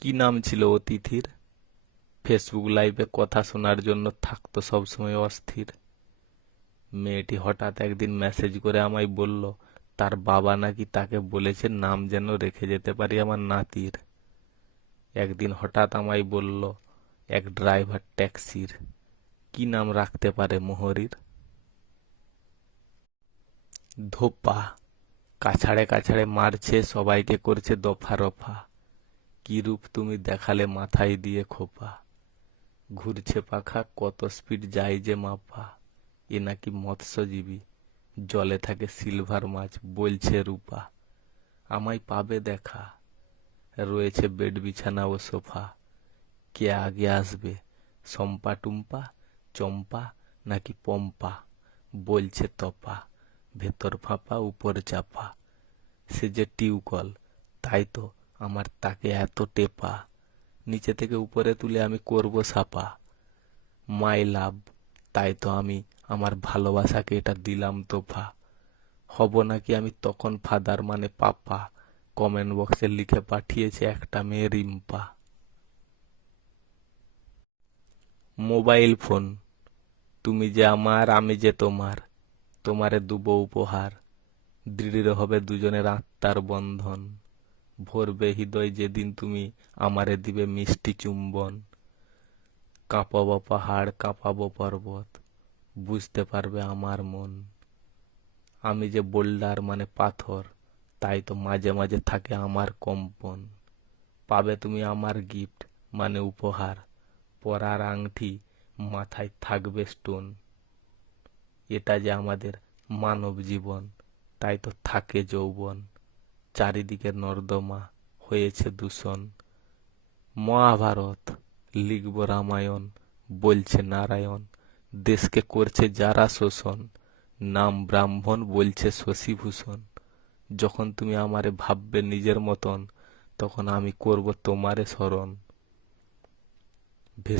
কি নাম ছিল অতিথির? ফেসবুক লাইভে কথা শোনার জন্য থাকতো সবসময় অস্থির। মেয়েটি হঠাৎ একদিন মেসেজ করে আমায় বলল, তার বাবা নাকি তাকে বলেছে নাম যেন রেখে যেতে পারি আমার নাতির। একদিন হঠাৎ আমায় বলল এক ড্রাইভার ট্যাক্সির, কি নাম রাখতে পারে মোহরীর? ধোপা। কাছাড়ে কাছাড়ে মারছে, সবাইকে করছে দফা রফা। কি রূপ তুমি দেখালে মাথায় দিয়ে খোপা। ঘুরছে পাখা, কত স্পিড যায় যে মাপা। এ নাকি মৎস্যজীবী, জলে থাকে সিলভার মাছ, বলছে রূপা। আমায় পাবে দেখা, রয়েছে বেড বিছানা ও সোফা। কে আগে আসবে, শম্পা টুম্পা, চম্পা নাকি পম্পা? বলছে তপা, ভেতর ফাঁপা উপর চাপা। সে যে টিউকল, তাই তো আমার তাকে এত টেপা। নিচে থেকে উপরে তুলে আমি করব সাপা। মাই লাভ, তাই তো আমি আমার ভালোবাসাকে এটা দিলাম তোফা। হব নাকি আমি তখন ফাদার মানে পাপা? কমেন্ট বক্সে লিখে পাঠিয়েছে একটা মেয়ে রিম্পা। Mobile phone. তুমি যে আমার, আমি যে তোমার, তোমারে দুব উপহার। দৃঢ় হবে দুজনের আত্মার বন্ধন। ভরবে হৃদয় যেদিন তুমি আমারে দিবে মিষ্টি চুম্বন। কাঁপাবো পাহাড়, কাঁপাবো পর্বত, বুঝতে পারবে আমার মন। আমি যে বোল্ডার মানে পাথর, তাই তো মাঝে মাঝে থাকে আমার কম্পন। পাবে তুমি আমার গিফট মানে উপহার, পরার আংটি, মাথায় থাকবে স্টোন। এটা যে আমাদের মানব জীবন, তাই তো থাকে যৌবন। চারিদিকে নর্দমা, হয়েছে দূষণ। মহাভারত, লিখব রামায়ণ, বলছে নারায়ণ। দেশকে করছে যারা শোষণ, নাম ব্রাহ্মণ বলছে শশীভূষণ। যখন তুমি আমারে ভাববে নিজের মতন, তখন আমি করব তোমারে স্মরণ।